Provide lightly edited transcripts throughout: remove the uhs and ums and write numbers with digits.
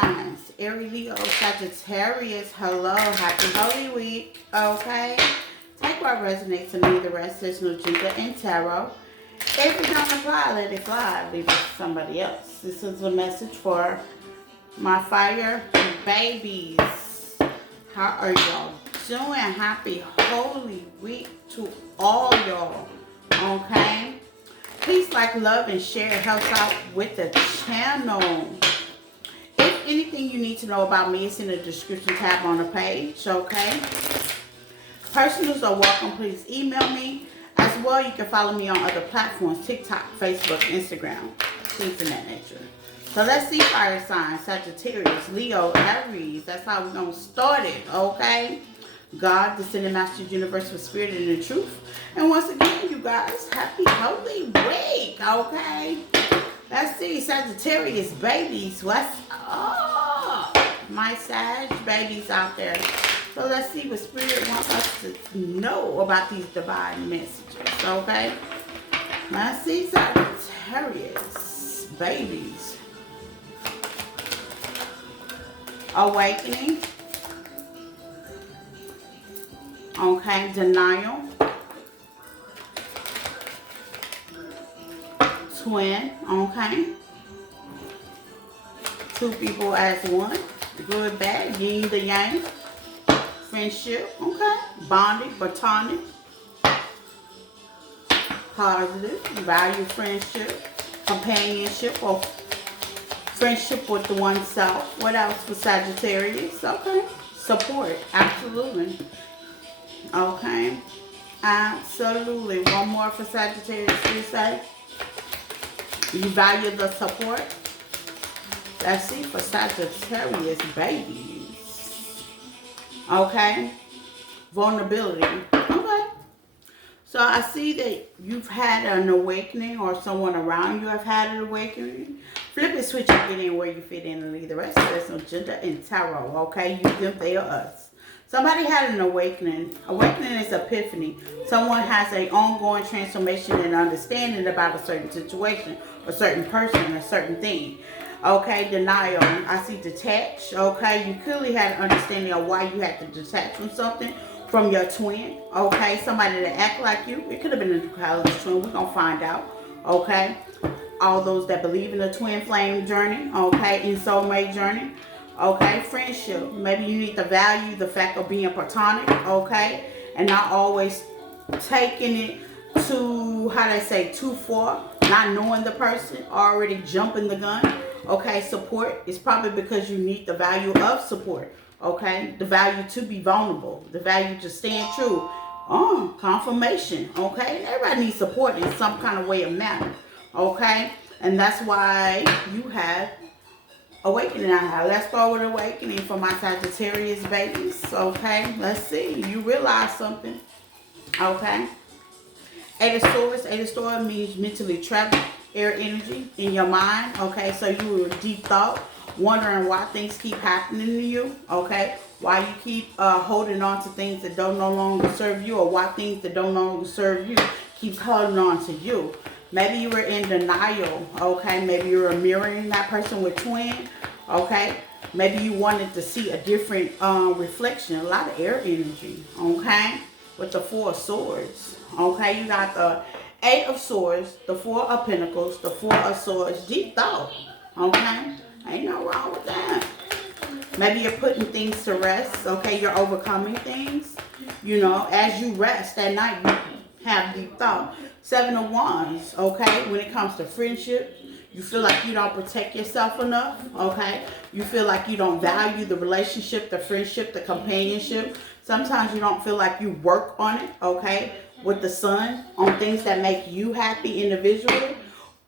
signs, Aries, Leo, Sagittarius. Hello, happy Holy Week. Okay, take what resonates and leave the rest. There's no gender in tarot. If it don't apply, let it fly. Leave it to somebody else. This is a message for my fire babies. How are y'all doing? Happy Holy Week to all y'all. Okay. Please like, love, and share. It helps out with the channel. If anything you need to know about me, it's in the description tab on the page, okay? Personals are welcome. Please email me. As well, you can follow me on other platforms, TikTok, Facebook, Instagram, things of that nature. So let's see fire signs, Sagittarius, Leo, Aries. That's how we're going to start it, okay? God, descending master universe with spirit and in truth. And once again, you guys, happy Holy Week, okay? Let's see, Sagittarius babies. What's up? My Sag babies out there. So let's see what spirit wants us to know about these divine messages, okay? Let's see, Sagittarius babies. Awakening. Okay, denial. Twin, okay. Two people as one. Good, bad, yin the yang. Friendship, okay. Bonding, platonic. Positive, value friendship. Companionship or friendship with the oneself. What else for Sagittarius? Okay. Support, absolutely. Okay. Absolutely. One more for Sagittarius, you say? You value the support. Let's see for Sagittarius babies. Okay. Vulnerability. Okay. So I see that you've had an awakening or someone around you have had an awakening. Flip it, switch it, get in where you fit in and leave the rest. There's no gender in tarot. Okay. You, them, they, or us. Somebody had an awakening. Awakening is epiphany. Someone has an ongoing transformation and understanding about a certain situation, a certain person, a certain thing. Okay, denial. I see detach. Okay, you clearly had an understanding of why you had to detach from something, from your twin. Okay, somebody that act like you. It could have been a college twin. We're going to find out. Okay, all those that believe in the twin flame journey. Okay, in soulmate journey. Okay, friendship. Maybe you need to value the fact of being platonic, okay, and not always taking it to, how they say, too far, not knowing the person, already jumping the gun. Okay, support is probably because you need the value of support, okay, the value to be vulnerable, the value to stand true. Confirmation, okay, everybody needs support in some kind of way or manner, okay, and that's why you have awakening. Let's go with awakening for my Sagittarius babies. Okay, let's see. You realize something. Okay. Eight of Swords. Eight of Swords means mentally trapped, air energy in your mind. Okay, so you were deep thought, wondering why things keep happening to you. Okay, why you keep holding on to things that don't no longer serve you, or why things that don't no longer serve you keeps holding on to you. Maybe you were in denial, okay? Maybe you were mirroring that person with twin, okay? Maybe you wanted to see a different reflection, a lot of air energy, okay? With the Four of Swords, okay? You got the Eight of Swords, the Four of Pentacles, the Four of Swords, deep thought, okay? Ain't no wrong with that. Maybe you're putting things to rest, okay? You're overcoming things, you know, as you rest at night, you have deep thought. Seven of Wands, okay? When it comes to friendship, you feel like you don't protect yourself enough, okay? You feel like you don't value the relationship, the friendship, the companionship. Sometimes you don't feel like you work on it, okay? With the Sun, on things that make you happy individually.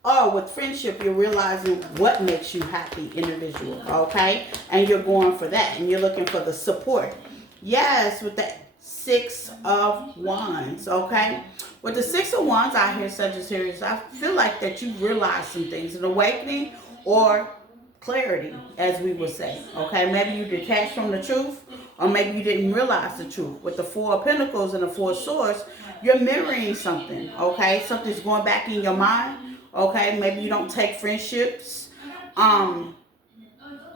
Or with friendship, you're realizing what makes you happy individual, okay? And you're going for that, and you're looking for the support. Yes, with the Six of Wands, okay? With the Six of Wands out here, Sagittarius, I feel like that you realize some things, an awakening or clarity, as we would say, okay? Maybe you detached from the truth, or maybe you didn't realize the truth. With the Four of Pentacles and the Four of Swords, you're mirroring something, okay? Something's going back in your mind, okay? Maybe you don't take friendships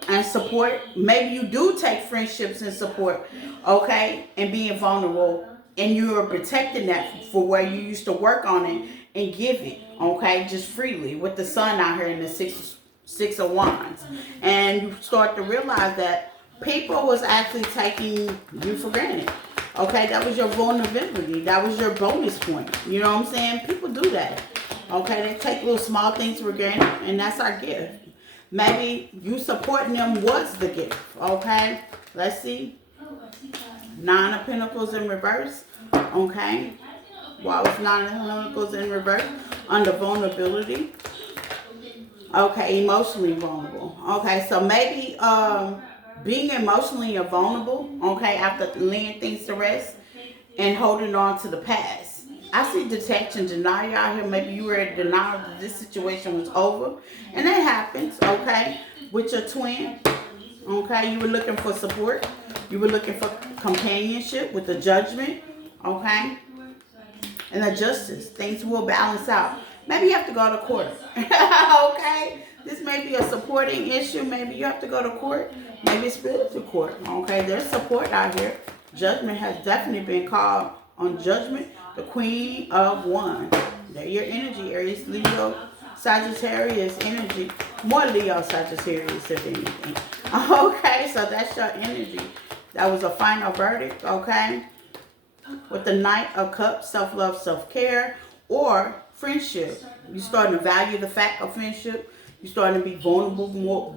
and support. Maybe you do take friendships and support, okay, and being vulnerable, and you're protecting that for where you used to work on it and give it, okay, just freely with the sun out here in the six of wands, and you start to realize that people was actually taking you for granted. Okay, that was your vulnerability. That was your bonus point. You know what I'm saying? People do that. Okay, they take little small things for granted, and that's our gift. Maybe you supporting them was the gift. Okay, let's see. Nine of Pentacles in reverse. Okay, why was Nine of Pentacles in reverse? Under vulnerability. Okay, emotionally vulnerable. Okay, so maybe being emotionally vulnerable, okay, after laying things to rest and holding on to the past. I see detection, denial out here. Maybe you were in denial that this situation was over. And that happens, okay, with your twin. Okay, you were looking for support. You were looking for companionship with the judgment, okay, and the justice. Things will balance out. Maybe you have to go to court. Okay? This may be a supporting issue. Maybe you have to go to court. Maybe it's spiritual court. Okay? There's support out here. Judgment has definitely been called on judgment. The Queen of Wands. There your energy, Aries, Leo, Sagittarius energy. More Leo, Sagittarius, if anything. Okay? So that's your energy. That was a final verdict. Okay? With the Knight of Cups, self-love, self-care, or friendship. You're starting to value the fact of friendship. You're starting to be vulnerable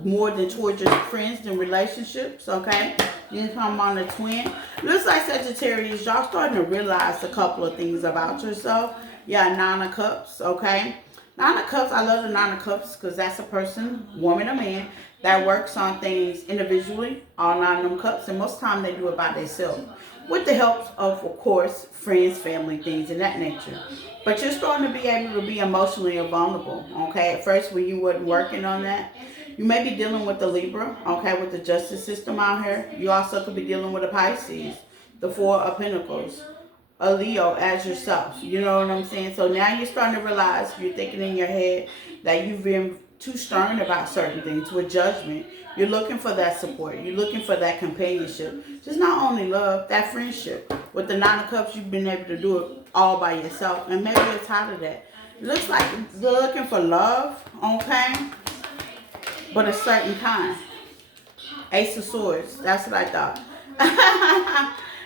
more than towards your friends than relationships, okay? Then come on the twin. Looks like Sagittarius, y'all starting to realize a couple of things about yourself. Yeah, Nine of Cups, okay? Nine of Cups, I love the Nine of Cups because that's a person, woman or man, that works on things individually, all nine of them cups, and most of the time they do it by themselves. With the help of course, friends, family, things in that nature. But you're starting to be able to be emotionally vulnerable, okay? At first, when you wasn't working on that, you may be dealing with the Libra, okay, with the justice system out here. You also could be dealing with a Pisces, the Four of Pentacles, a Leo as yourself. You know what I'm saying? So now you're starting to realize, you're thinking in your head that you've been too stern about certain things with judgment. You're looking for that support. You're looking for that companionship. Just not only love, that friendship. With the Nine of Cups, you've been able to do it all by yourself. And maybe you're tired of that. It looks like you're looking for love, okay? But a certain kind. Ace of Swords. That's what I thought.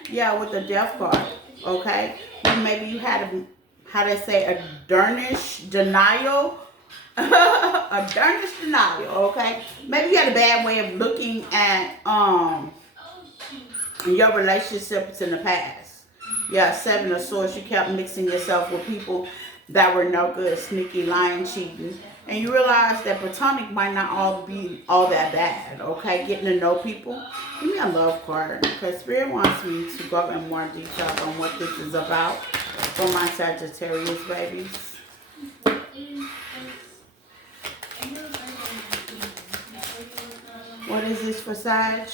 Yeah, with the Death card, okay? Maybe you had a, how they say, a dernish denial. A darnish denial, okay? Maybe you had a bad way of looking at your relationships in the past. Yeah, Seven of Swords, you kept mixing yourself with people that were no good, sneaky, lying, cheating. And you realize that platonic might not all be all that bad, okay? Getting to know people. Give me a love card, because Spirit wants me to go in more detail on what this is about for my Sagittarius babies. What is this for Sag?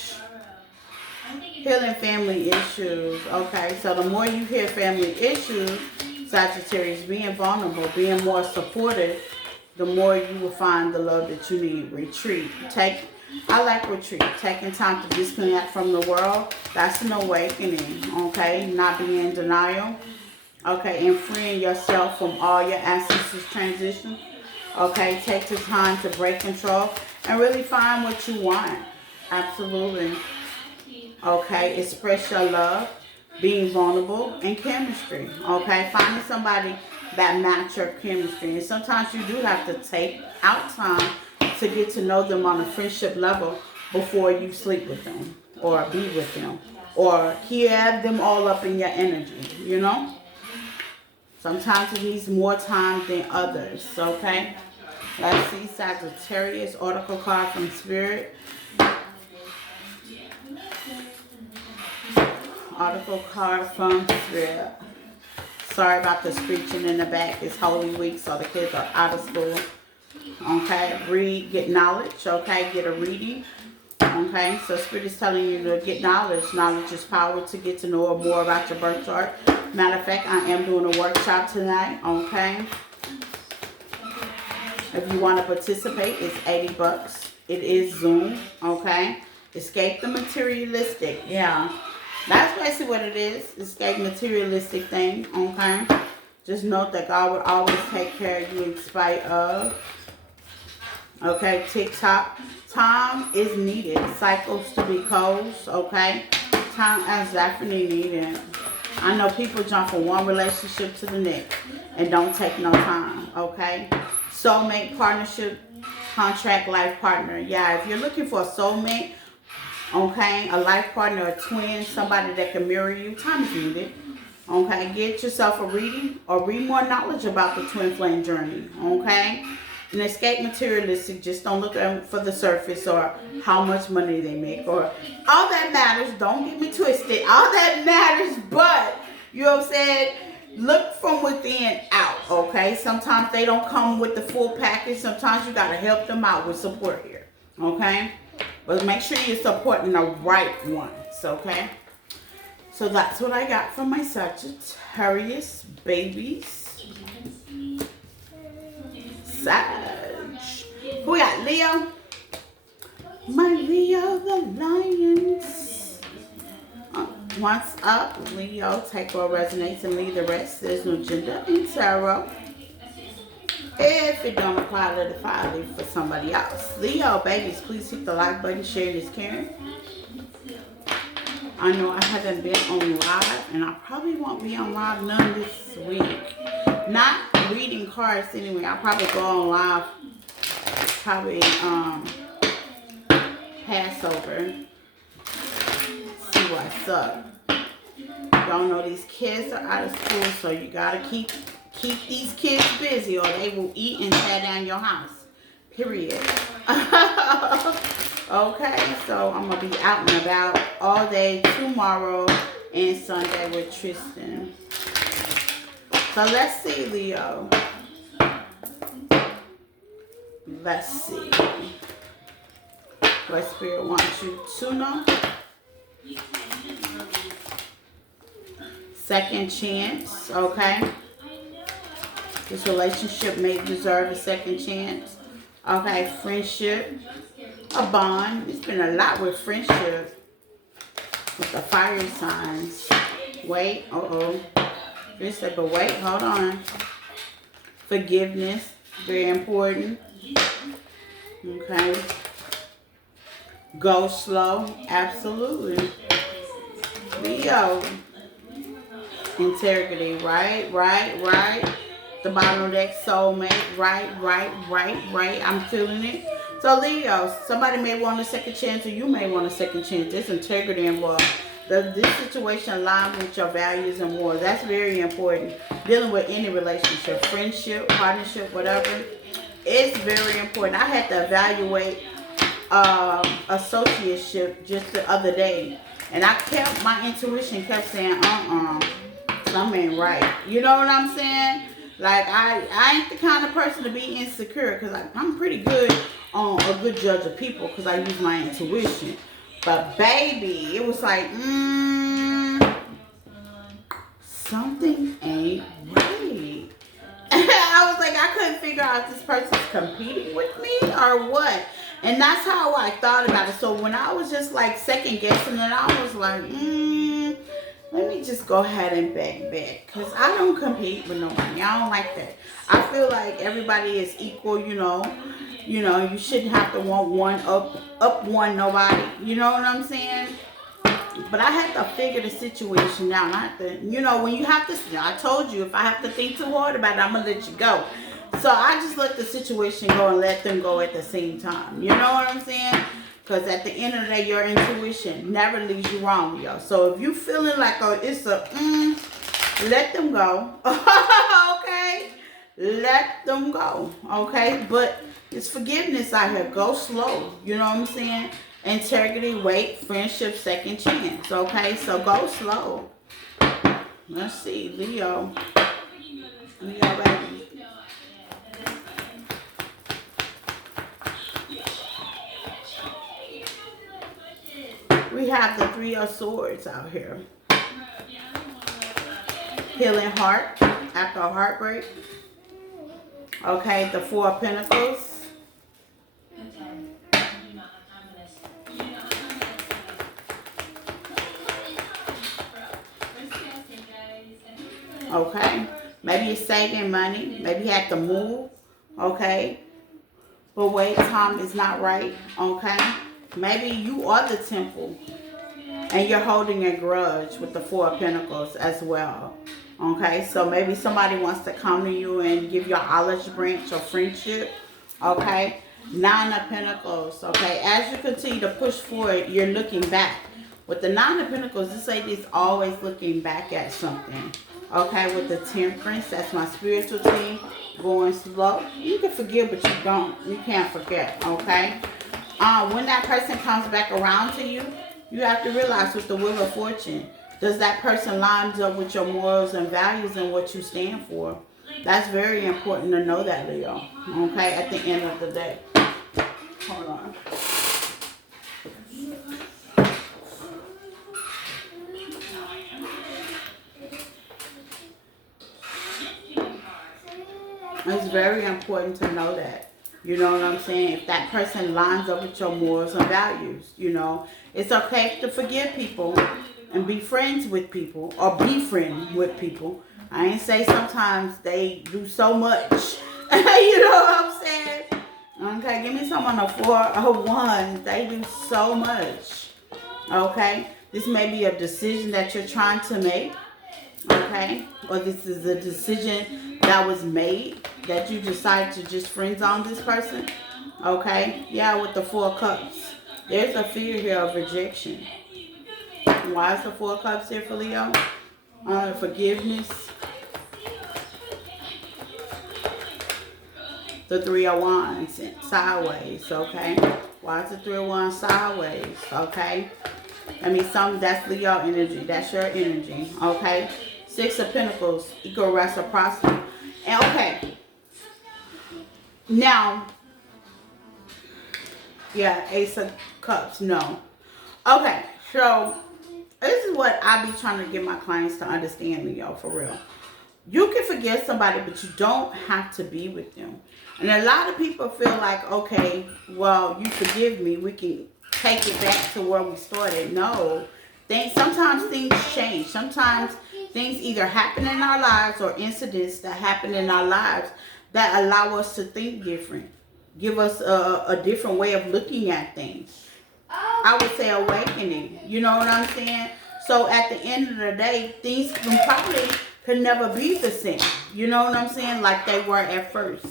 Healing family issues. Okay, so the more you hear family issues, Sagittarius, being vulnerable, being more supportive, the more you will find the love that you need. Retreat. I like retreat. Taking time to disconnect from the world. That's an awakening. Okay, not being in denial. Okay, and freeing yourself from all your ancestors' transitions. Okay, take the time to break control and really find what you want. Absolutely. Okay, express your love, being vulnerable, and chemistry. Okay, finding somebody that match your chemistry. And sometimes you do have to take out time to get to know them on a friendship level before you sleep with them or be with them or have them all up in your energy, you know? Sometimes it needs more time than others, okay? Let's see, Sagittarius, oracle card from Spirit. Oracle card from Spirit. Sorry about the screeching in the back. It's Holy Week, so the kids are out of school. Okay, read, get knowledge, okay? Get a reading. Okay, so Spirit is telling you to get knowledge. Knowledge is power, to get to know more about your birth chart. Matter of fact, I am doing a workshop tonight, okay? If you want to participate, it's $80. It is Zoom, okay? Escape the materialistic. Yeah. That's basically what it is. Escape materialistic thing, okay? Just note that God will always take care of you in spite of. Okay, TikTok. Time is needed. Cycles to be closed, okay? Time is definitely needed. I know people jump from one relationship to the next and don't take no time, okay? Soulmate, partnership, contract, life partner. Yeah, if you're looking for a soulmate, okay, a life partner, a twin, somebody that can mirror you, time is needed. Okay, get yourself a reading or read more knowledge about the twin flame journey, okay? And escape materialistic, just don't look for the surface or how much money they make or all that matters. Don't get me twisted. All that matters, but you know what I'm saying? Look from within out, okay? Sometimes they don't come with the full package. Sometimes you got to help them out with support here, okay? But make sure you're supporting the right ones, okay? So that's what I got from my Sagittarius babies. Sag. Who we got? Leo. My Leo, the Lions. Once up, Leo, take what resonates and leave the rest. There's no gender in tarot. If it don't apply, let it file, leave for somebody else. Leo, babies, please hit the like button, share this, caring. I know I haven't been on live, and I probably won't be on live none this week. Not reading cards anyway. I'll probably go on live, probably Passover. See what's up. Y'all know these kids are out of school, so you gotta keep these kids busy, or they will eat and tear down your house. Period. Okay, so I'm gonna be out and about all day tomorrow and Sunday with Tristan. So let's see, Leo. Let's see what Spirit wants you to know. Second chance, okay? This relationship may deserve a second chance. Okay, friendship, a bond. It's been a lot with friendship with the fire signs. Wait, This said, but wait, hold on. Forgiveness, very important. Okay. Go slow, absolutely. Leo. Integrity, right. The bottom of that soulmate, right. I'm feeling it. So Leo, somebody may want a second chance, or you may want a second chance. There's integrity involved. This situation aligns with your values and more. That's very important. Dealing with any relationship, friendship, partnership, whatever. It's very important. I had to evaluate associateship just the other day. And my intuition kept saying, something ain't right. You know what I'm saying? Like, I ain't the kind of person to be insecure, because I'm pretty good on a good judge of people because I use my intuition. But baby, it was like, something ain't right. I was like, I couldn't figure out if this person's competing with me or what. And that's how I thought about it. So when I was just like second guessing it, I was like, let me just go ahead and back. Because I don't compete with nobody. I don't like that. I feel like everybody is equal, you know. You shouldn't have to want one up one nobody. You know what I'm saying? But I had to figure the situation out. I have to, when you have to, I told you, if I have to think too hard about it, I'm going to let you go. So I just let the situation go and let them go at the same time. You know what I'm saying? Because at the end of the day, your intuition never leaves you wrong, yo. So if you feeling like, it's a, let them go. Okay? Let them go. Okay? But it's forgiveness out here. Go slow. You know what I'm saying? Integrity, wait, friendship, second chance. Okay? So go slow. Let's see. Leo, baby. We have the Three of Swords out here. Healing heart after a heartbreak. Okay, the Four of Pentacles. Okay? Maybe you're saving money. Maybe you have to move. Okay? But wait, time is not right. Okay? Maybe you are the temple and you're holding a grudge with the Four of Pentacles as well. Okay? So maybe somebody wants to come to you and give you an olive branch or friendship. Okay? Nine of Pentacles. Okay? As you continue to push forward, you're looking back. With the Nine of Pentacles, this lady is always looking back at something. Okay, with the Temperance, that's my spiritual team, going slow. You can forgive, but you can't forget, okay? When that person comes back around to you, you have to realize with the Wheel of Fortune, does that person line up with your morals and values and what you stand for? That's very important to know that, Leo, okay, at the end of the day. Hold on. It's very important to know that. You know what I'm saying? If that person lines up with your morals and values, you know. It's okay to forgive people and be friends with people or be friends with people. I ain't say sometimes they do so much. You know what I'm saying? Okay, give me someone a 4 of Wands. They do so much. Okay? This may be a decision that you're trying to make. Okay? Or this is a decision that was made that you decided to just friends on this person. Okay? Yeah, with the 4 of Cups. There's a fear here of rejection. Why is the 4 of Cups here for Leo? Forgiveness. The 3 of Wands sideways. Okay? Why is the 3 of Wands sideways? Okay? I mean, that's Leo energy. That's your energy. Okay? 6 of Pentacles, equal reciprocity. And okay. Now, yeah, Ace of Cups, no. Okay, so this is what I be trying to get my clients to understand, Leo, for real. You can forgive somebody, but you don't have to be with them. And a lot of people feel like, okay, well, you forgive me, we can take it back to where we started. No. Sometimes things change. Sometimes things either happen in our lives or incidents that happen in our lives that allow us to think different. Give us a different way of looking at things. I would say awakening. You know what I'm saying? So at the end of the day, things could never be the same. You know what I'm saying? Like they were at first.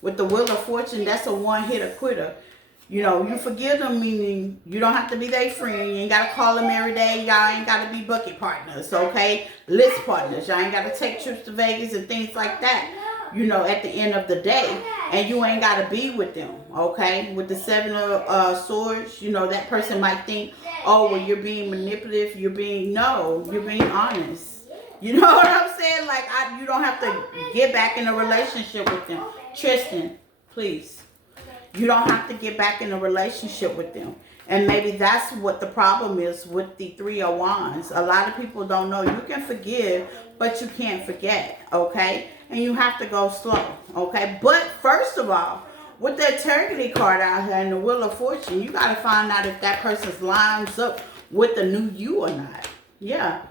With the Wheel of Fortune, that's a one-hitter quitter. You know, you forgive them, meaning you don't have to be their friend. You ain't got to call them every day. Y'all ain't got to be bucket partners, okay? List partners. Y'all ain't got to take trips to Vegas and things like that, you know, at the end of the day. And you ain't got to be with them, okay? With the 7 of Swords, you know, that person might think, oh, well, you're being manipulative. You're being honest. You know what I'm saying? Like, you don't have to get back in a relationship with them. Tristan, please. You don't have to get back in a relationship with them. And maybe that's what the problem is with the 3 of Wands. A lot of people don't know you can forgive, but you can't forget, okay? And you have to go slow, okay? But first of all, with the Integrity card out here and the Wheel of Fortune, you got to find out if that person's lines up with the new you or not. Yeah.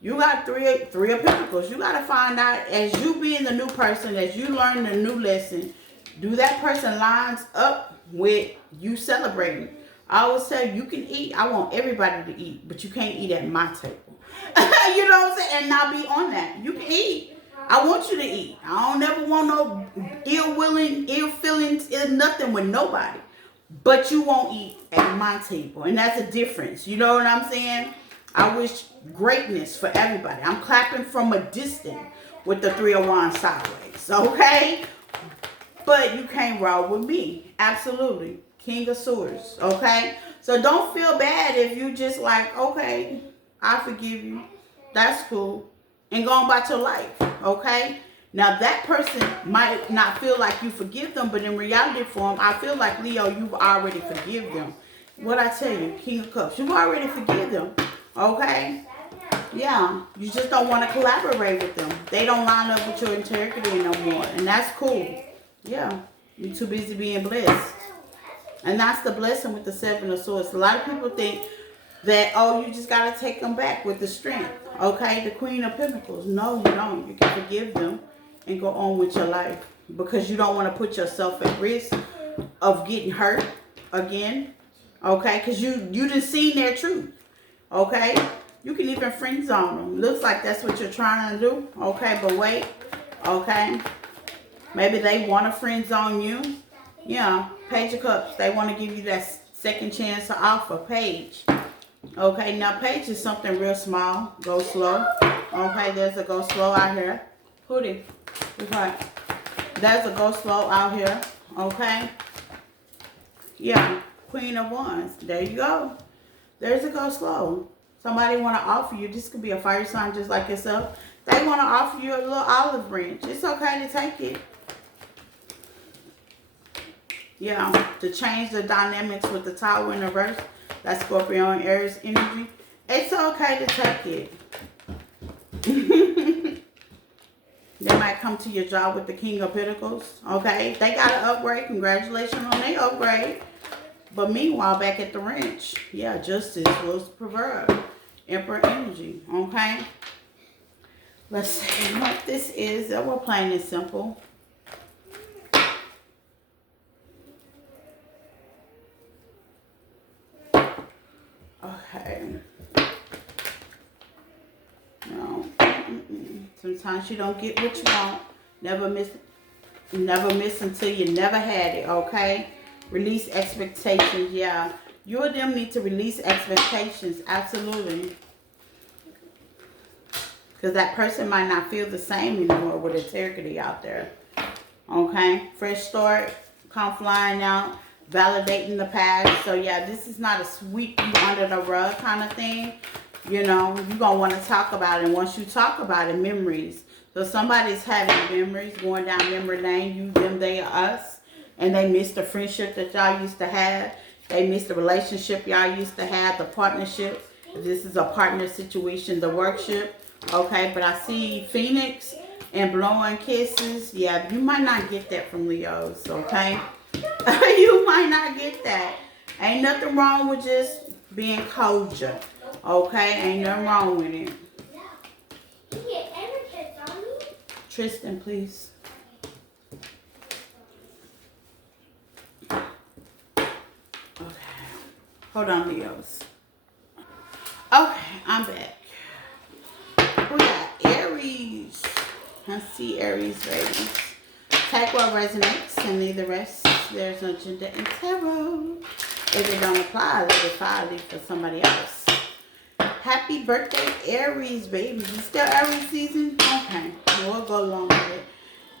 You got three of Pentacles. You got to find out, as you being the new person, as you learn the new lesson, do that person lines up with you celebrating? I always say you can eat. I want everybody to eat, but you can't eat at my table. You know what I'm saying? And not be on that. You can eat. I want you to eat. I don't ever want no ill feelings, nothing with nobody. But you won't eat at my table. And that's a difference. You know what I'm saying? I wish greatness for everybody. I'm clapping from a distance with the 3 of Wands sideways. Okay? But you can't roll with me. Absolutely. King of Swords. Okay? So don't feel bad if you just like, okay, I forgive you. That's cool. And go on about your life. Okay? Now that person might not feel like you forgive them, but in reality form, I feel like, Leo, you've already forgive them. What I tell you, King of Cups, you've already forgive them. Okay? Yeah. You just don't want to collaborate with them. They don't line up with your integrity no more. And that's cool. Yeah, you're too busy being blessed. And that's the blessing with the 7 of Swords. A lot of people think that, oh, you just got to take them back with the strength. Okay, the Queen of Pentacles. No, you don't. You can forgive them and go on with your life because you don't want to put yourself at risk of getting hurt again. Okay, because you didn't see their truth. Okay, you can even friend zone them. Looks like that's what you're trying to do. Okay, but wait. Okay, maybe they want to friend zone you. Yeah, Page of Cups. They want to give you that second chance to offer. Page. Okay, now Page is something real small. Go slow. Okay, there's a go slow out here. Hootie. Okay. There's a go slow out here. Okay. Yeah. Queen of Wands. There you go. There's a go slow. Somebody want to offer you. This could be a fire sign just like yourself. They want to offer you a little olive branch. It's okay to take it. Yeah. To change the dynamics with the Tower in reverse. That's Scorpio and Aries energy. It's okay to take it. They might come to your job with the King of Pentacles. Okay. They got an upgrade. Congratulations on their upgrade. But meanwhile, back at the ranch, yeah, justice was preserved. Emperor energy. Okay. Let's see what this is. We're plain and simple. Okay. No. Sometimes you don't get what you want. Never miss until you never had it. Okay. Release expectations. Yeah. You and them need to release expectations. Absolutely. Because that person might not feel the same anymore with integrity out there. Okay. Fresh start. Come flying out. Validating the past. So yeah, this is not a sweep you under the rug kind of thing. You know, you're going to want to talk about it. And once you talk about it, memories. So somebody's having memories, going down memory lane. You, them, they, us. And they miss the friendship that y'all used to have. They miss the relationship y'all used to have. The partnership. This is a partner situation. The workship. Okay, but I see Phoenix and blowing kisses. Yeah, you might not get that from Leos. Okay. You might not get that. Ain't nothing wrong with just being cordial. Okay? Ain't nothing wrong with it. Tristan, please. Okay. Hold on, Leos. Okay, I'm back. We got Aries. I see Aries, babies. Take what resonates and leave the rest. There's no gender in tarot. If it don't apply, let it file it for somebody else. Happy birthday, Aries, babies. Is still Aries season? Okay. We'll go along with it.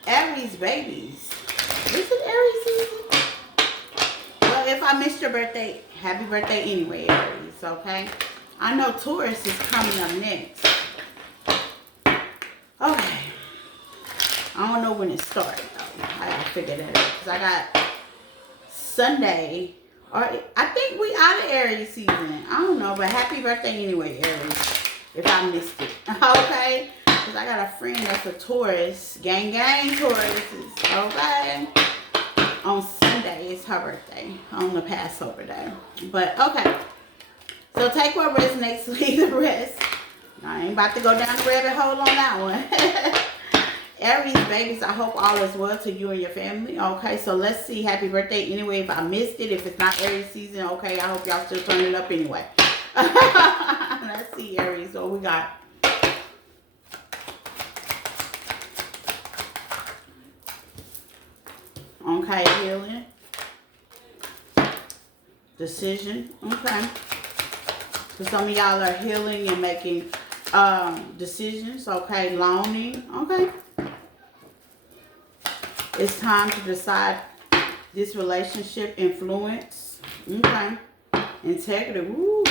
Aries, babies. Is it Aries season? Well, if I missed your birthday, happy birthday anyway, Aries. Okay? I know Taurus is coming up next. Okay. I don't know when it started, though. I gotta figure that out. Because I got Sunday. Or I think we out of Aries season. I don't know. But happy birthday anyway, Aries. If I missed it. Okay? Because I got a friend that's a Taurus. Gang, Taurus. Okay? On Sunday is her birthday. On the Passover day. But, okay. So take what resonates, leave the rest. I ain't about to go down the rabbit hole on that one. Aries, babies, I hope all is well to you and your family. Okay, so let's see. Happy birthday anyway. If I missed it, if it's not Aries season, okay, I hope y'all still turn it up anyway. Let's see, Aries, what we got. Okay, healing. Decision. Okay. So some of y'all are healing and making decisions. Okay, loaning. Okay. It's time to decide this relationship influence. Okay. Integrity. Woo.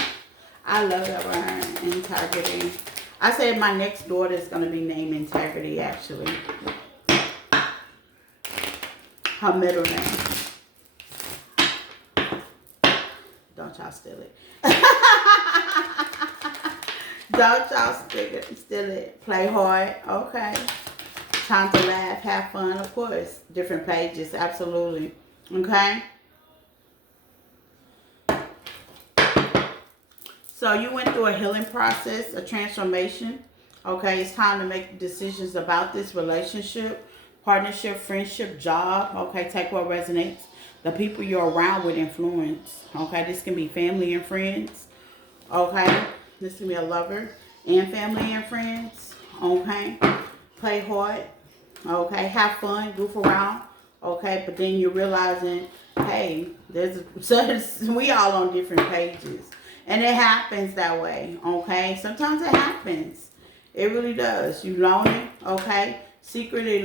I love that word. Integrity. I said my next daughter is going to be named Integrity, actually. Her middle name. Don't y'all steal it. Don't y'all steal it. Play hard. Okay. Time to laugh, have fun, of course. Different pages, absolutely. Okay? So you went through a healing process, a transformation. Okay, it's time to make decisions about this relationship, partnership, friendship, job. Okay, take what resonates. The people you're around with influence. Okay, this can be family and friends. Okay, this can be a lover and family and friends. Okay, play hard. Okay, have fun, goof around. Okay, but then you're realizing, hey, we all on different pages, and it happens that way. Okay, sometimes it happens. It really does. You lonely. Okay, secretly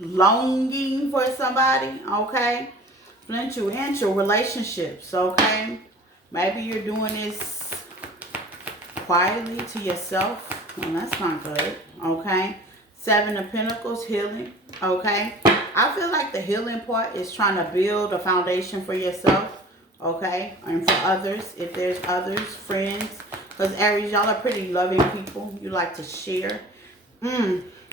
longing for somebody. Okay, influential relationships. Okay, maybe you're doing this quietly to yourself. Well, that's not good. Okay. Seven of Pentacles, healing. Okay. I feel like the healing part is trying to build a foundation for yourself. Okay. And for others, if there's others, friends. Because Aries, y'all are pretty loving people. You like to share.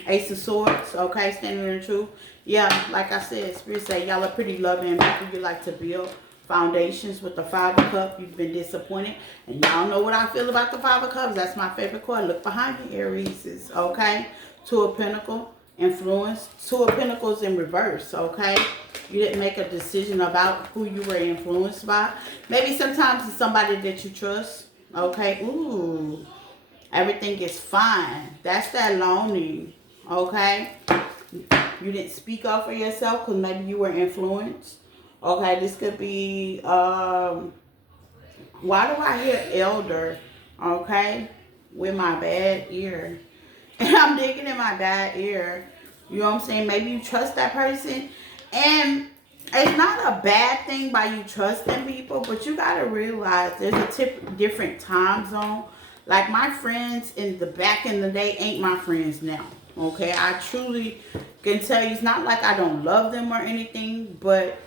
Ace of Swords. Okay. Standing in the truth. Yeah. Like I said, Spirit say y'all are pretty loving people. You like to build foundations. With the Five of Cups, you've been disappointed, and y'all know what I feel about the Five of Cups. That's my favorite card. Look behind you, Aries. Okay, Two of Pentacles, influence. Two of Pentacles in reverse. Okay, you didn't make a decision about who you were influenced by. Maybe sometimes it's somebody that you trust. Okay, ooh, everything is fine. That's that longing. Okay, you didn't speak up for yourself because maybe you were influenced. Okay, this could be, why do I hear elder, okay, with my bad ear? And I'm digging in my bad ear. You know what I'm saying? Maybe you trust that person. And it's not a bad thing by you trusting people, but you got to realize there's a different time zone. Like my friends in the back in the day ain't my friends now. Okay, I truly can tell you, it's not like I don't love them or anything, but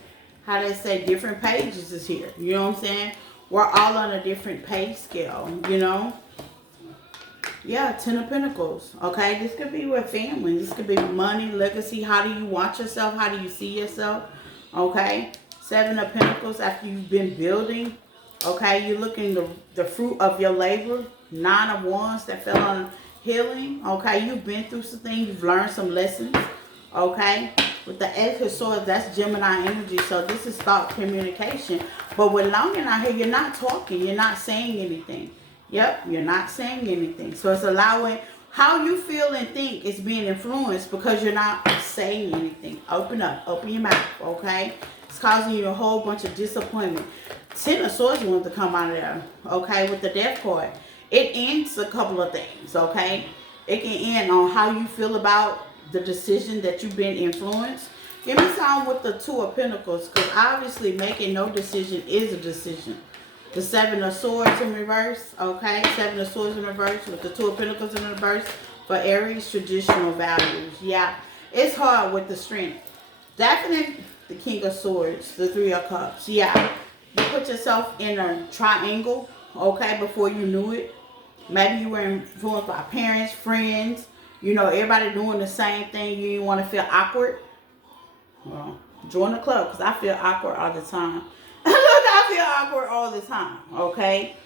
how they say, different pages is here. You know what I'm saying? We're all on a different pay scale, you know? Yeah, Ten of Pentacles. Okay, this could be with family. This could be money, legacy. How do you want yourself? How do you see yourself? Okay, Seven of Pentacles after you've been building. Okay, you're looking the fruit of your labor. Nine of Wands that fell on healing. Okay, you've been through some things. You've learned some lessons. Okay, with the Ace of Swords, that's Gemini energy. So this is thought communication. But with longing out here, you're not talking. You're not saying anything. Yep, you're not saying anything. So it's allowing how you feel and think is being influenced because you're not saying anything. Open up. Open your mouth, okay? It's causing you a whole bunch of disappointment. Ten of Swords wants to come out of there, okay, with the Death card. It ends a couple of things, okay? It can end on how you feel about the decision that you've been influenced. Give me some with the Two of Pentacles, because obviously making no decision is a decision. The Seven of Swords in reverse, okay? Seven of Swords in reverse with the Two of Pentacles in reverse for Aries, traditional values. Yeah, it's hard with the strength. Definitely the King of Swords, the Three of Cups. Yeah, you put yourself in a triangle, okay, before you knew it. Maybe you were influenced by parents, friends. You know, everybody doing the same thing. You didn't want to feel awkward. Well, join the club because I feel awkward all the time. Look, I feel awkward all the time, okay?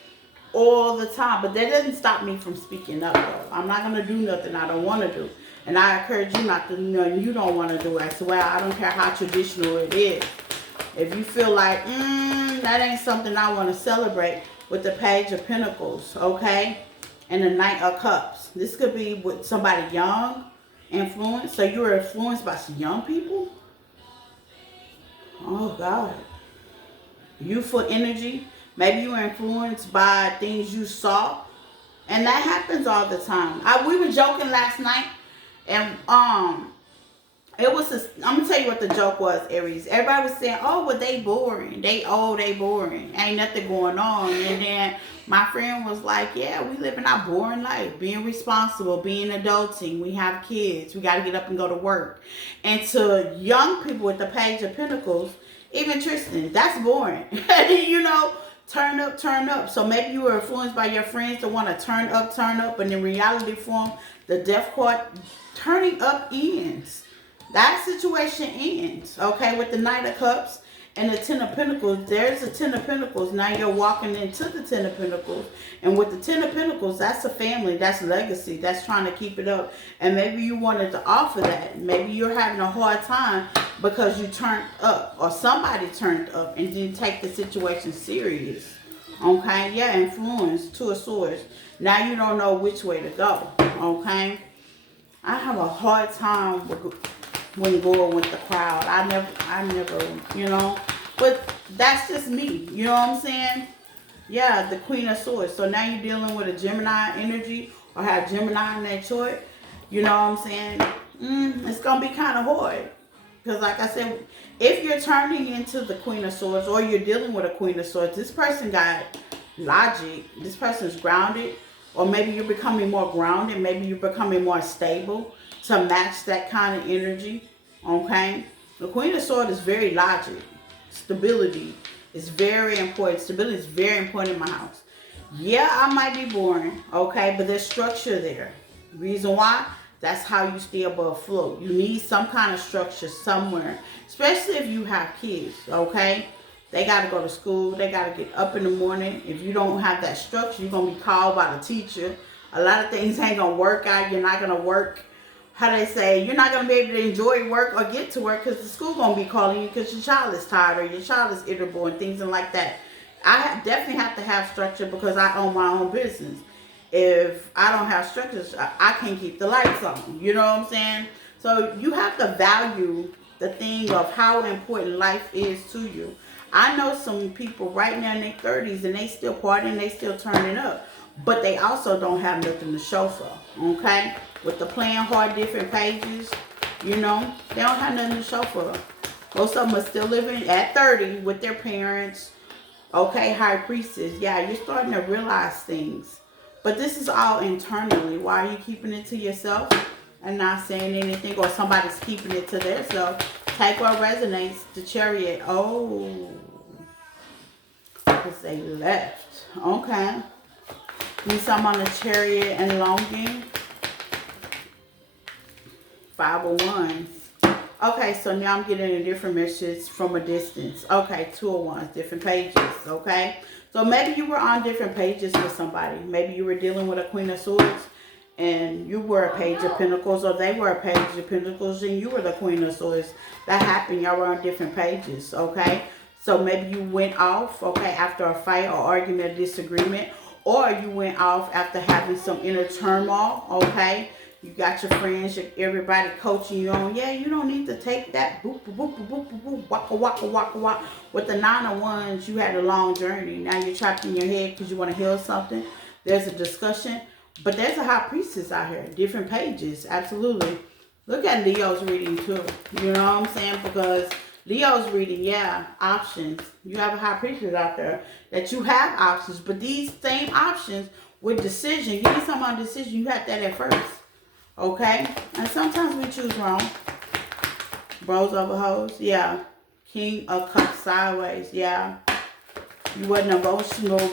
All the time. But that doesn't stop me from speaking up, though. I'm not going to do nothing I don't want to do. And I encourage you not to do nothing you don't want to do as well. I don't care how traditional it is. If you feel like, that ain't something I want to celebrate, with the Page of Pentacles, okay? And the Knight of Cups. This could be with somebody young, influenced. So you were influenced by some young people? Oh, God. Youthful energy. Maybe you were influenced by things you saw. And that happens all the time. We were joking last night. And it was I'm gonna tell you what the joke was, Aries. Everybody was saying, oh, well, they boring. They boring. Ain't nothing going on. And then my friend was like, yeah, we living our boring life. Being responsible, being adulting. We have kids. We got to get up and go to work. And to young people with the Page of Pentacles, even Tristan, that's boring. You know, turn up, turn up. So maybe you were influenced by your friends to want to turn up. And in reality form, the Death card, turning up ends. That situation ends, okay, with the Knight of Cups. And the Ten of Pentacles, there's the Ten of Pentacles. Now you're walking into the Ten of Pentacles. And with the Ten of Pentacles, that's a family. That's legacy. That's trying to keep it up. And maybe you wanted to offer that. Maybe you're having a hard time because you turned up. Or somebody turned up and didn't take the situation serious. Okay? Yeah, influence. Two of Swords. Now you don't know which way to go. Okay? I have a hard time when going with the crowd. I never, you know. But that's just me. You know what I'm saying? Yeah, the Queen of Swords. So now you're dealing with a Gemini energy or have Gemini in that chart. You know what I'm saying? It's going to be kind of hard. Because like I said, if you're turning into the Queen of Swords or you're dealing with a Queen of Swords, this person got logic. This person's grounded. Or maybe you're becoming more grounded. Maybe you're becoming more stable to match that kind of energy. Okay? The Queen of Swords is very logic. Stability is very important. Stability is very important in my house. Yeah, I might be boring. Okay? But there's structure there. Reason why? That's how you stay above float. You need some kind of structure somewhere. Especially if you have kids. Okay? They got to go to school. They got to get up in the morning. If you don't have that structure, you're going to be called by the teacher. A lot of things ain't going to work out. You're not going to work. How they say, you're not going to be able to enjoy work or get to work because the school going to be calling you because your child is tired or your child is irritable and things and like that. Definitely have to have structure because I own my own business. If I don't have structures, I can't keep the lights on. You know what I'm saying? So you have to value the thing of how important life is to you. I know some people right now in their 30s and they still partying, they still turning up. But they also don't have nothing to show for, okay? With the playing hard different pages, you know, they don't have nothing to show for. Most of them are still living at 30 with their parents. Okay, High Priestess. Yeah, you're starting to realize things. But this is all internally. Why are you keeping it to yourself and not saying anything? Or somebody's keeping it to themselves. Take what resonates. The Chariot. Oh. Because they left. Okay. Need some on the Chariot and longing. 5 of Wands. Okay, so now I'm getting a different message from a distance. Okay, 2 of Wands, different pages, okay? So maybe you were on different pages with somebody. Maybe you were dealing with a Queen of Swords and you were a Page of Pentacles, or they were a Page of Pentacles and you were the Queen of Swords. That happened. Y'all were on different pages, okay? So maybe you went off, okay, after a fight or argument or disagreement, or you went off after having some inner turmoil, okay? You got your friends, everybody coaching you on, yeah, you don't need to take that, boop, boop, boop, boop, boop, boop, waka, waka, waka, waka. With the 9 of Wands, you had a long journey. Now you're trapped in your head because you want to heal something. There's a discussion. But there's a High Priestess out here. Different pages, absolutely. Look at Leo's reading too. You know what I'm saying? Because Leo's reading, yeah, options. You have a High Priestess out there that you have options. But these same options with decision, give me some on decision. You had that at first. Okay? And sometimes we choose wrong. Bros over hoes. Yeah. King of Cups sideways. Yeah. You wasn't emotional,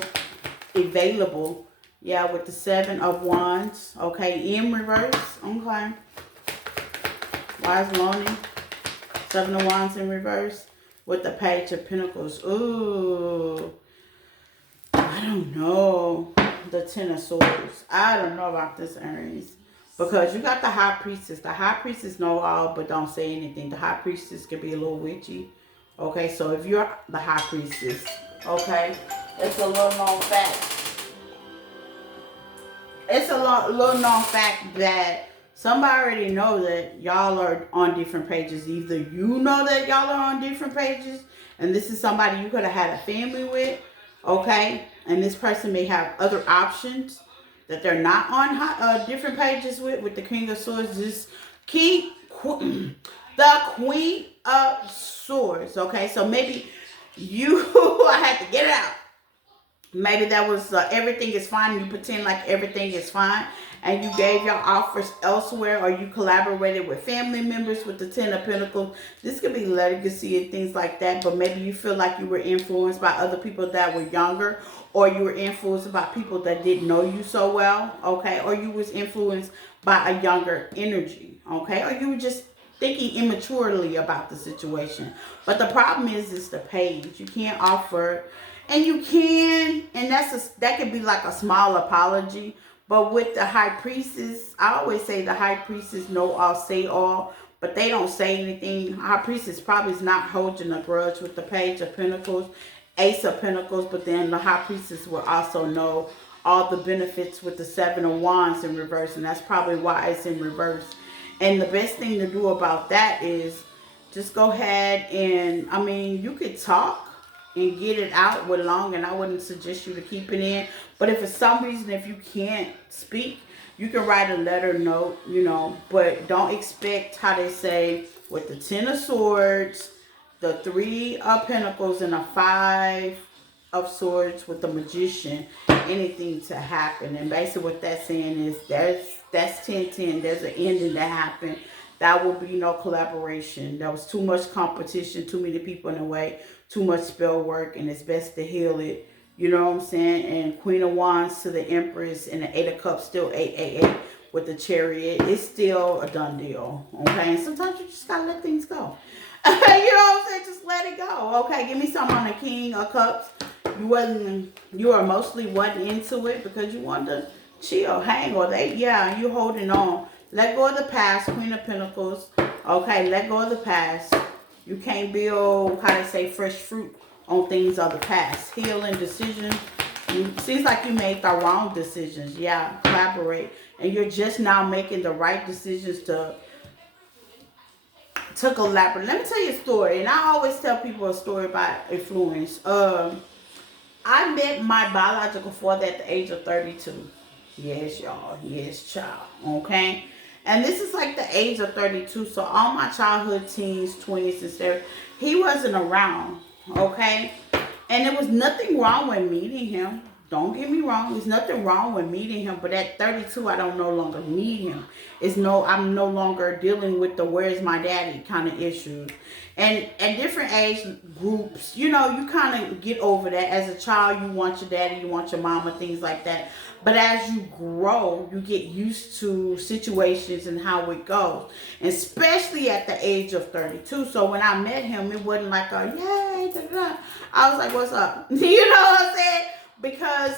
available. Yeah, with the 7 of Wands. Okay. In reverse. Okay. Wise lonely. 7 of Wands in reverse. With the Page of Pentacles. Ooh. I don't know. The 10 of Swords. I don't know about this, Aries. Because you got the High Priestess. The High Priestess know all but don't say anything. The High Priestess can be a little witchy. Okay, so if you're the High Priestess, okay, it's a little known fact. It's a little known fact that somebody already know that y'all are on different pages. Either you know that y'all are on different pages, and this is somebody you could have had a family with, okay, and this person may have other options that they're not on different pages with the King of Swords. Just keep the Queen of Swords, okay? So maybe you, I had to get it out. Maybe that was everything is fine. You pretend like everything is fine. And you gave your offers elsewhere, or you collaborated with family members with the 10 of Pentacles. This could be legacy and things like that. But maybe you feel like you were influenced by other people that were younger. Or you were influenced by people that didn't know you so well. Okay. Or you was influenced by a younger energy. Okay. Or you were just thinking immaturely about the situation. But the problem is, it's the page. You can't offer, and you can, and that could be like a small apology. But with the high priestess, I always say the high priestess know all, say all, but they don't say anything. High priestess probably is not holding a grudge with the page of pentacles, ace of pentacles, but then the high priestess will also know all the benefits with the seven of wands in reverse, and that's probably why it's in reverse. And the best thing to do about that is just go ahead and, I mean, you could talk and get it out with long, and I wouldn't suggest you to keep it in. But if for some reason, if you can't speak, you can write a letter note, you know, but don't expect, how they say, with the 10 of swords, the 3 of pentacles, and a 5 of swords with the magician, anything to happen. And basically what that's saying is that's 10-10. There's an ending that happened. That will be no collaboration. There was too much competition, too many people in the way, too much spell work, and it's best to heal it. You know what I'm saying? And Queen of Wands to the Empress, and the 8 of Cups, still 888 with the Chariot. It's still a done deal. Okay? And sometimes you just gotta let things go. You know what I'm saying? Just let it go. Okay, give me some on the King of Cups. You emotionally wasn't into it because you wanted to chill, hang, or you holding on. Let go of the past, Queen of Pentacles. Okay, let go of the past. You can't build, how they say, fresh fruit on things of the past. Healing decisions. Seems like you made the wrong decisions. Yeah, collaborate. And you're just now making the right decisions to collaborate. Let me tell you a story. And I always tell people a story about influence. I met my biological father at the age of 32. Yes, y'all. Yes, child. Okay? And this is like the age of 32. So all my childhood, teens, 20s, and stuff, he wasn't around. Okay? And there was nothing wrong with meeting him. Don't get me wrong. There's nothing wrong with meeting him. But at 32, I don't no longer need him. I'm no longer dealing with the where's my daddy kind of issues. And at different age groups, you know, you kind of get over that. As a child, you want your daddy, you want your mama, things like that. But as you grow, you get used to situations and how it goes. Especially at the age of 32. So when I met him, it wasn't like a, yay, da, da, da. I was like, what's up? You know what I'm saying? Because,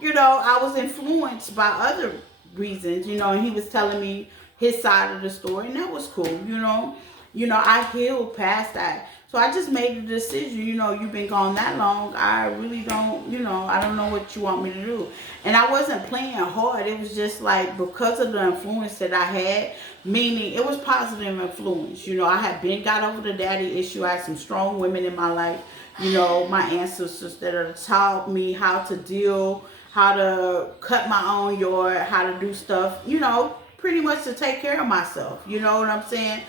you know, I was influenced by other reasons, you know, and he was telling me his side of the story, and that was cool, you know. You know, I healed past that. So I just made the decision, you know, you've been gone that long. I really don't, you know, I don't know what you want me to do. And I wasn't playing hard. It was just like because of the influence that I had, meaning it was positive influence. You know, I had got over the daddy issue. I had some strong women in my life. You know, my ancestors that have taught me how to deal, how to cut my own yard, how to do stuff, you know, pretty much to take care of myself. You know what I'm saying?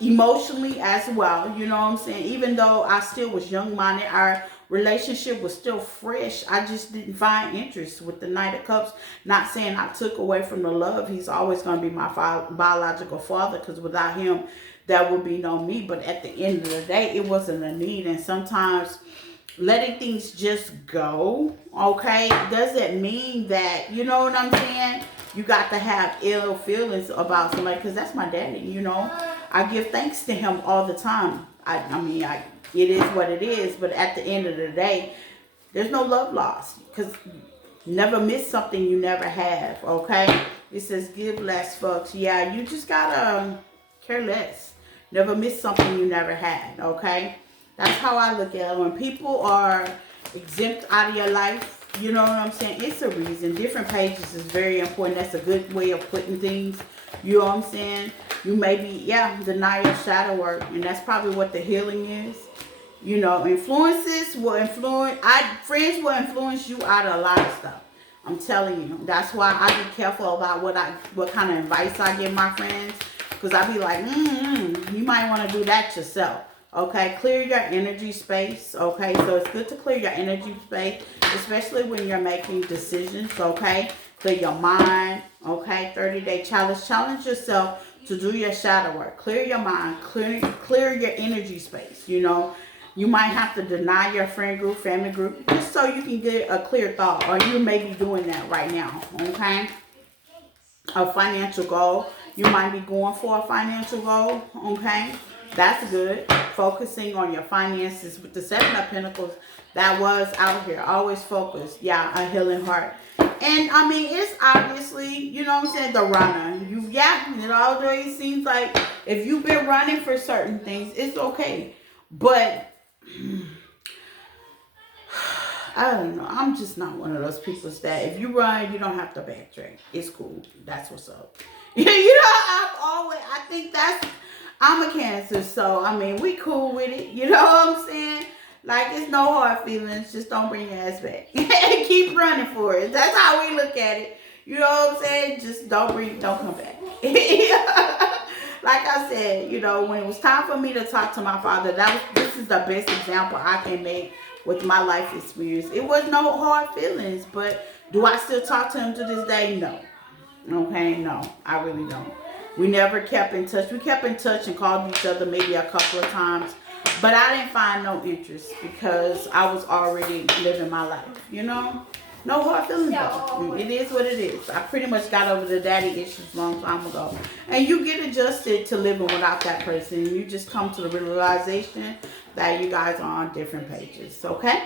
Emotionally as well, you know what I'm saying? Even though I still was young-minded, our relationship was still fresh. I just didn't find interest with the Knight of Cups. Not saying I took away from the love. He's always going to be my biological father, because without him, there would be no me. But at the end of the day, it wasn't a need. And sometimes letting things just go, okay, doesn't mean that, you know what I'm saying, you got to have ill feelings about somebody, because that's my daddy, you know. I give thanks to him all the time. I mean, it is what it is, but at the end of the day, there's no love lost, because never miss something you never have, okay? It says give less, folks. Yeah, you just gotta care less. Never miss something you never had, okay? That's how I look at it. When people are exempt out of your life, you know what I'm saying? It's a reason. Different pages is very important. That's a good way of putting things. You know what I'm saying? You may be, deny your shadow work. And that's probably what the healing is. You know, friends will influence you out of a lot of stuff. I'm telling you. That's why I be careful about what kind of advice I give my friends. Because I be like, you might want to do that yourself. Okay, clear your energy space. Okay, so it's good to clear your energy space, especially when you're making decisions. Okay, clear your mind. Okay, 30-day challenge. Challenge yourself to do your shadow work. Clear your mind. Clear your energy space. You know, you might have to deny your friend group, family group, just so you can get a clear thought. Or you may be doing that right now. Okay, a financial goal. You might be going for a financial goal, okay? That's good. Focusing on your finances with the Seven of Pentacles, that was out here. Always focused. Yeah, a healing heart. And I mean, it's obviously, you know what I'm saying, the runner. Although it seems like if you've been running for certain things, it's okay. But I don't know. I'm just not one of those people that if you run, you don't have to backtrack. It's cool. That's what's up. I think I'm a Cancer, so I mean, we cool with it. You know what I'm saying? Like, it's no hard feelings. Just don't bring your ass back. And keep running for it. That's how we look at it. You know what I'm saying? Just don't come back. Like I said, when it was time for me to talk to my father, this is the best example I can make with my life experience. It was no hard feelings, but do I still talk to him to this day? No. Okay, no, I really don't. We never kept in touch. We kept in touch and called each other maybe a couple of times, but I didn't find no interest because I was already living my life, No hard feelings though. It is what it is. I pretty much got over the daddy issues a long time ago. And you get adjusted to living without that person. You just come to the realization that you guys are on different pages, okay?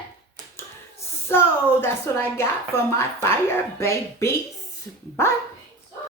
So that's what I got for my fire babies. Bye.